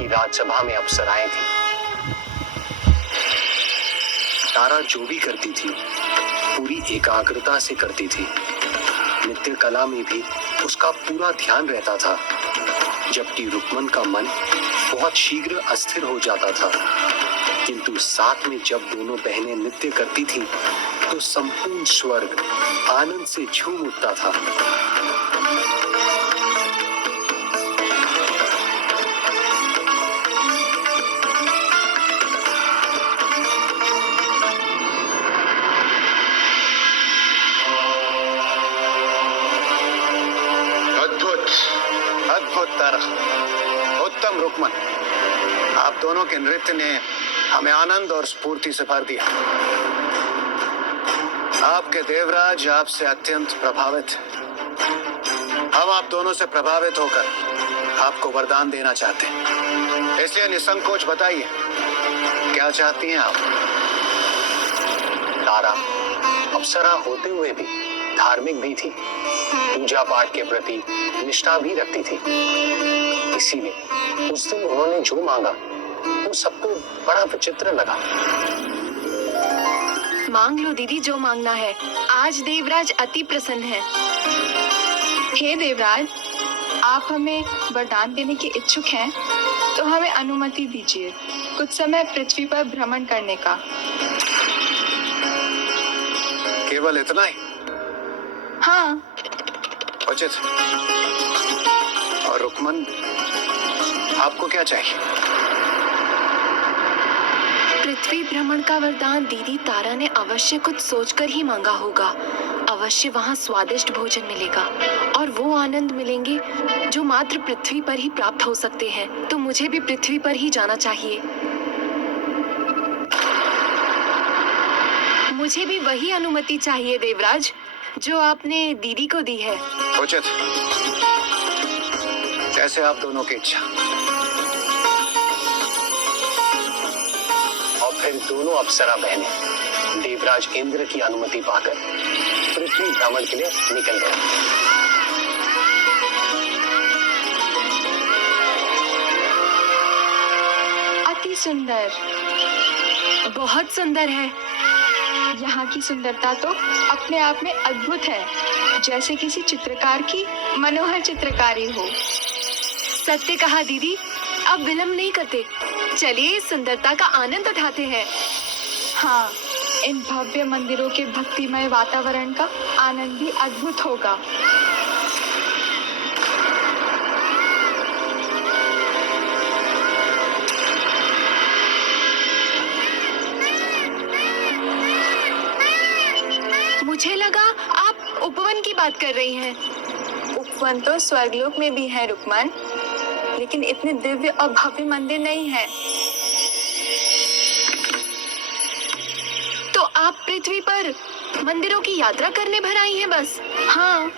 कि राजसभा में अप्सराएं थीं। तारा जो भी करती थी पूरी एकाग्रता से करती थी। नृत्य कला में भी उसका पूरा ध्यान रहता था, जबकि रुक्मन का मन बहुत शीघ्र अस्थिर हो जाता था। किंतु साथ में जब दोनों बहनें नृत्य करती थीं, तो संपूर्ण स्वर्ग आनंद से झूम उठता था। अद्भुत तारा, उत्तम रुक्मन, आप दोनों के नृत्य ने हमें आनंद और स्फूर्ति से भर दिया। आपके देवराज आपसे अत्यंत प्रभावित हैं। हम आप दोनों से प्रभावित होकर आपको वरदान देना चाहते हैं, इसलिए निसंकोच बताइए क्या चाहती हैं आप। तारा अप्सरा होते हुए भी धार्मिक भी थी, पूजा पाठ के प्रति निष्ठा भी रखती थी। इसीलिए उस दिन उन्होंने जो मांगा वो सबको बड़ा विचित्र लगा। मांग लो दीदी जो मांगना है, आज देवराज अति प्रसन्न है। हे देवराज, आप हमें वरदान देने के इच्छुक हैं, तो हमें अनुमति दीजिए कुछ समय पृथ्वी पर भ्रमण करने का। केवल इतना ही? हाँ। उचित। और रुक्मन, आपको क्या चाहिए? पृथ्वी भ्रमण का वरदान दीदी तारा ने अवश्य कुछ सोचकर ही मांगा होगा। अवश्य वहाँ स्वादिष्ट भोजन मिलेगा और वो आनंद मिलेंगे जो मात्र पृथ्वी पर ही प्राप्त हो सकते हैं। तो मुझे भी पृथ्वी पर ही जाना चाहिए। मुझे भी वही अनुमति चाहिए देवराज जो आपने दीदी को दी है। उचित, जैसे आप दोनों की इच्छा। और फिर दोनों अप्सरा बहनें देवराज इंद्र की अनुमति पाकर पृथ्वी भ्रमण के लिए निकल गए। अति सुंदर, बहुत सुंदर है। यहाँ की सुंदरता तो अपने आप में अद्भुत है, जैसे किसी चित्रकार की मनोहर चित्रकारी हो। सत्य कहा दीदी, अब विलंब नहीं करते, चलिए इस सुंदरता का आनंद उठाते हैं। हाँ, इन भव्य मंदिरों के भक्तिमय वातावरण का आनंद भी अद्भुत होगा। मुझे लगा आप उपवन की बात कर रही हैं। उपवन तो स्वर्गलोक में भी है रुक्मन, लेकिन इतने दिव्य और भव्य मंदिर नहीं है। तो आप पृथ्वी पर मंदिरों की यात्रा करने भर आई हैं बस? हाँ,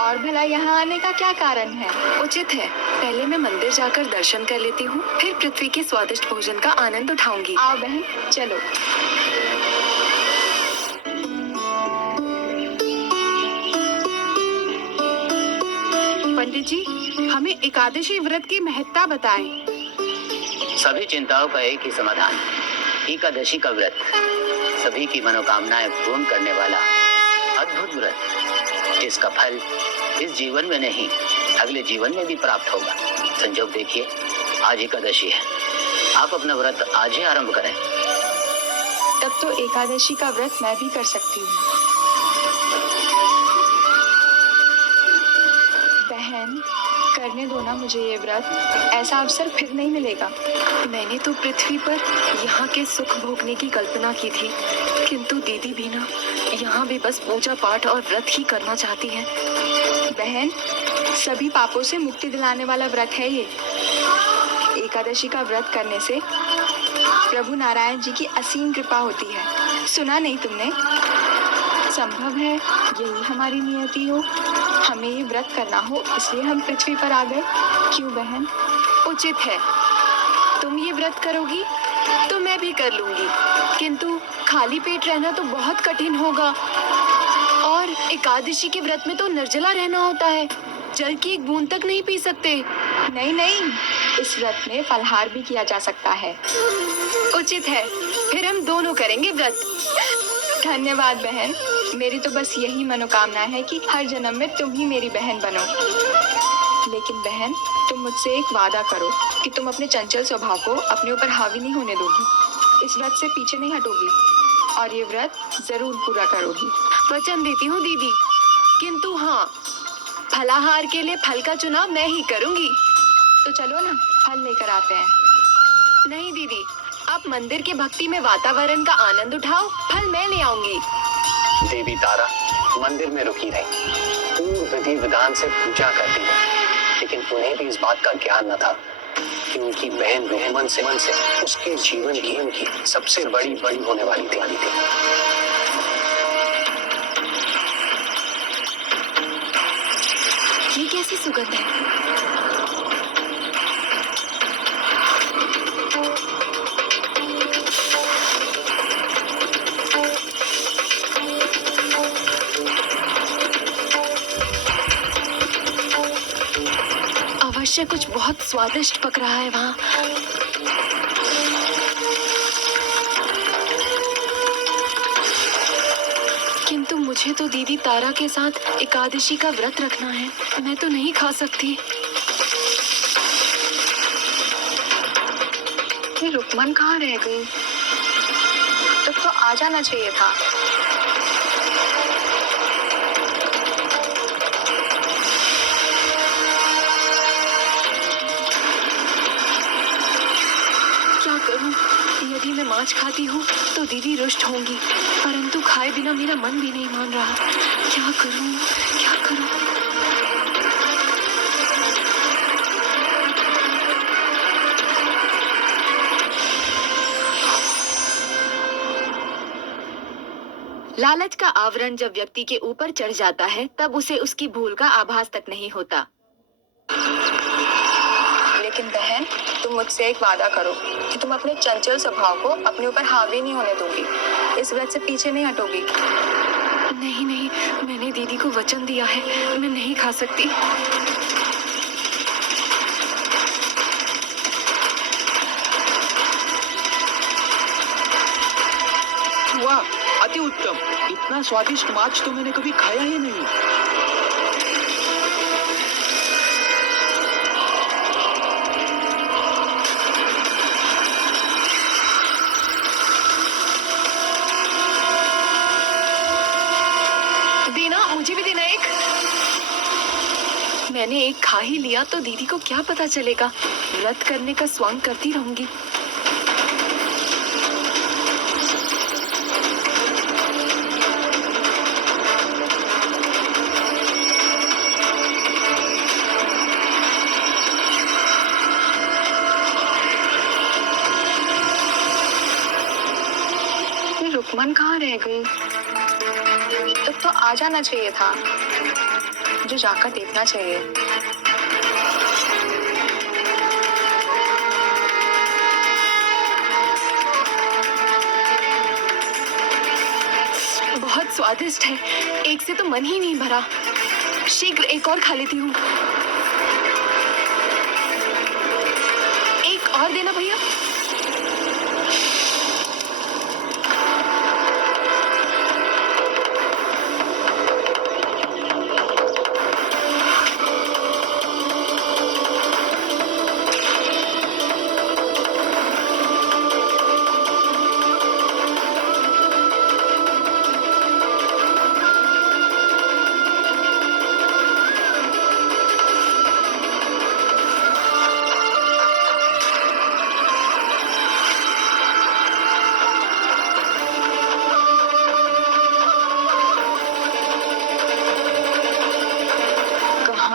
और भला यहाँ आने का क्या कारण है? उचित है, पहले मैं मंदिर जाकर दर्शन कर लेती हूँ, फिर पृथ्वी के स्वादिष्ट भोजन का आनंद उठाऊंगी। आओ बहन, चलो। पंडित जी, हमें एकादशी व्रत की महत्ता बताएं। सभी चिंताओं का एक ही समाधान, एकादशी का व्रत। सभी की मनोकामनाएं पूर्ण करने वाला अद्भुत व्रत, जिसका फल इस जीवन में नहीं अगले जीवन में भी प्राप्त होगा। संजोग देखिए, आज एकादशी है, आप अपना व्रत आज ही आरंभ करें। तब तो एकादशी का व्रत मैं भी कर सकती हूँ। बहन, करने दो ना मुझे ये व्रत, ऐसा अवसर फिर नहीं मिलेगा। मैंने तो पृथ्वी पर यहाँ के सुख भोगने की कल्पना की थी, किंतु दीदी भी ना यहाँ भी बस पूजा पाठ और व्रत ही करना चाहती हैं। बहन, सभी पापों से मुक्ति दिलाने वाला व्रत है ये। एकादशी का व्रत करने से प्रभु नारायण जी की असीम कृपा होती है। सुना नहीं तुमने? संभव है यही हमारी नियति हो, हमें ये व्रत करना हो, इसलिए हम पृथ्वी पर आ गए। क्यों बहन? उचित है, तुम ये व्रत करोगी तो मैं भी कर लूंगी, किंतु खाली पेट रहना तो बहुत कठिन होगा। और एकादशी के व्रत में तो निर्जला रहना होता है, जल की एक बूंद तक नहीं पी सकते। नहीं नहीं, इस व्रत में फलाहार भी किया जा सकता है। उचित है, फिर हम दोनों करेंगे व्रत। धन्यवाद बहन। मेरी तो बस यही मनोकामना है कि हर जन्म में तुम ही मेरी बहन बनो। लेकिन बहन, तुम मुझसे एक वादा करो कि तुम अपने चंचल स्वभाव को अपने ऊपर हावी नहीं होने दोगी, इस व्रत से पीछे नहीं हटोगी और ये व्रत जरूर पूरा करोगी। वचन देती हूँ दीदी, किंतु हाँ, फलाहार के लिए फल का चुनाव मैं ही करूँगी। तो चलो ना, फल लेकर आते हैं। नहीं दीदी, आप मंदिर के भक्ति में वातावरण का आनंद उठाओ, फल मैं ले आऊंगी। देवी तारा मंदिर में रुकी रही, पूर्ण विधि विधान से पूजा करती रही, लेकिन उन्हें भी इस बात का ज्ञान न था कि उनकी बहन रुक्मन से उसके जीवन की सबसे बड़ी होने वाली थी। ये कैसी सुगंध है? अवश्य कुछ बहुत स्वादिष्ट पक रहा है वहाँ। किंतु मुझे तो दीदी तारा के साथ एकादशी का व्रत रखना है, मैं तो नहीं खा सकती। ये रुक्मन कहाँ रह गई? तब तो आ जाना चाहिए था। यदि मैं मांस खाती हूँ तो दीदी रुष्ट होंगी, परंतु खाए बिना मेरा मन भी नहीं मान रहा। क्या करूँ, क्या करूँ? लालच का आवरण जब व्यक्ति के ऊपर चढ़ जाता है, तब उसे उसकी भूल का आभास तक नहीं होता। लेकिन बहन, तुम मुझसे एक वादा करो कि तुम अपने चंचल स्वभाव को अपने ऊपर हावी नहीं होने दोगी, इस व्रत से पीछे नहीं हटोगी। नहीं नहीं, मैंने दीदी को वचन दिया है, मैं नहीं खा सकती। वाह, अति उत्तम। इतना स्वादिष्ट माछ तो मैंने कभी खाया ही नहीं। मुझे भी देना एक। मैंने एक खा ही लिया तो दीदी को क्या पता चलेगा। व्रत करने का स्वांग करती रहूंगी। रुक्मन कहाँ रह गई? तब तो आ जाना चाहिए था। मुझे जाकर देखना चाहिए। बहुत स्वादिष्ट है, एक से तो मन ही नहीं भरा। शीघ्र एक और खा लेती हूँ। एक और देना भैया।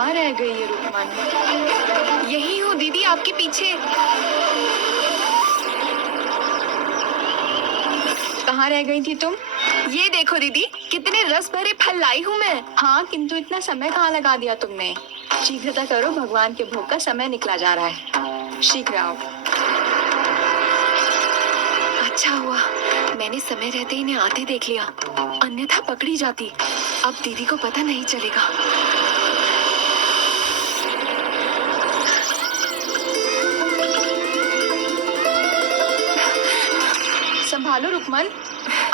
रह गई है रुक्मन। यही हूँ दीदी, आपके पीछे। कहाँ रह गई थी तुम? ये देखो दीदी, कितने रस भरे फल लाई हूँ मैं। हाँ, किंतु इतना समय कहाँ लगा दिया तुमने? शीघ्रता करो, भगवान के भोग का समय निकला जा रहा है। शीघ्र आओ। अच्छा हुआ मैंने समय रहते ही इन्हें आते देख लिया, अन्यथा पकड़ी जाती। अब दीदी को पता नहीं चलेगा। संभालो रुकमन,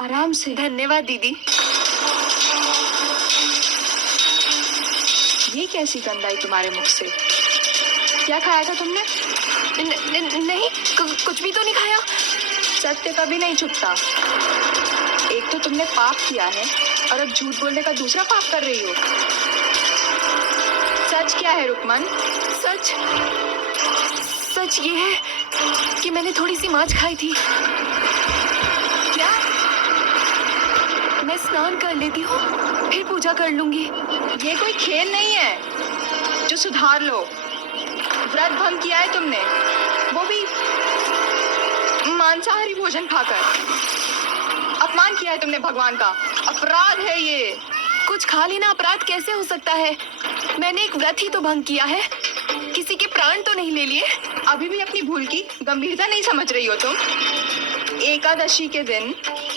आराम से। धन्यवाद दीदी। ये कैसी गंध आई तुम्हारे मुख से? क्या खाया था तुमने? नहीं, कुछ भी तो नहीं खाया। सत्य कभी नहीं छुपता। एक तो तुमने पाप किया है और अब झूठ बोलने का दूसरा पाप कर रही हो। सच क्या है रुकमन? सच ये है कि मैंने थोड़ी सी माछ खाई थी। क्या? मैं स्नान कर लेती हूँ, फिर पूजा कर लूंगी। ये कोई खेल नहीं है जो सुधार लो। व्रत भंग किया है तुमने, वो भी मांसाहारी भोजन खाकर। अपमान किया है तुमने भगवान का, अपराध है ये। कुछ खा लेना अपराध कैसे हो सकता है? मैंने एक व्रत ही तो भंग किया है, किसी के प्राण तो नहीं ले लिए। अभी भी अपनी भूल की गंभीरता नहीं समझ रही हो तुम। एकादशी के दिन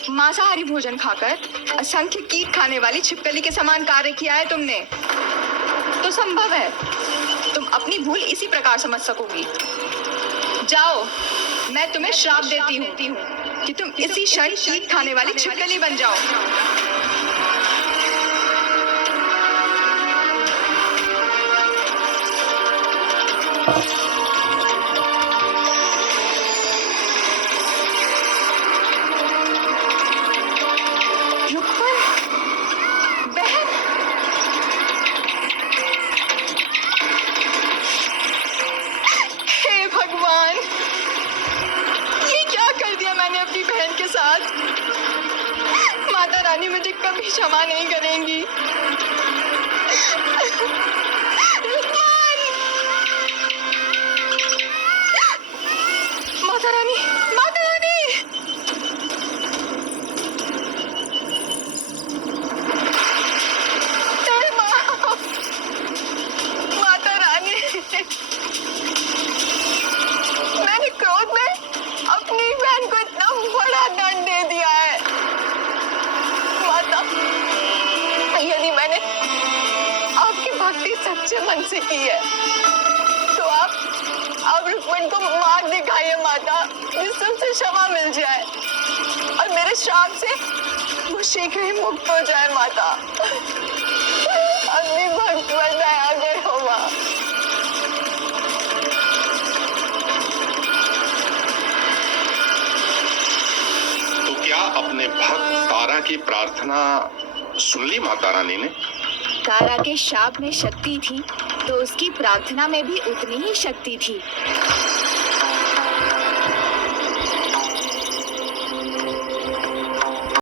मांसाहारी भोजन खाकर असंख्य कीट खाने वाली छिपकली के समान कार्य किया है तुमने। तो संभव है तुम अपनी भूल इसी प्रकार समझ सकोगी। जाओ, मैं तुम्हें श्राप देती हूँ कि तुम इसी क्षण कीट खाने वाली छिपकली बन जाओ। रुकमन, बहन, हे भगवान, ये क्या कर दिया मैंने अपनी बहन के साथ? माता रानी मुझे कभी क्षमा नहीं करेंगी। रुकमन! माता रानी, माता रानी! जय माँ! माता रानी! मैंने क्रोध में अपनी बहन को इतना बड़ा दंड दे दिया है। माता, यदि मैंने आपकी भक्ति सच्चे मन से की है तो आप रुक्मण को मार्ग दिखाइए माता, जिससे उसे क्षमा मिल जाए और मेरे श्राप से वो शीघ्र ही मुक्त हो जाए। माता, अपनी भक्त पर दया करो माँ। तो क्या अपने भक्त तारा की प्रार्थना सुन ली माता रानी ने? तारा के शाप में शक्ति थी तो उसकी प्रार्थना में भी उतनी ही शक्ति थी।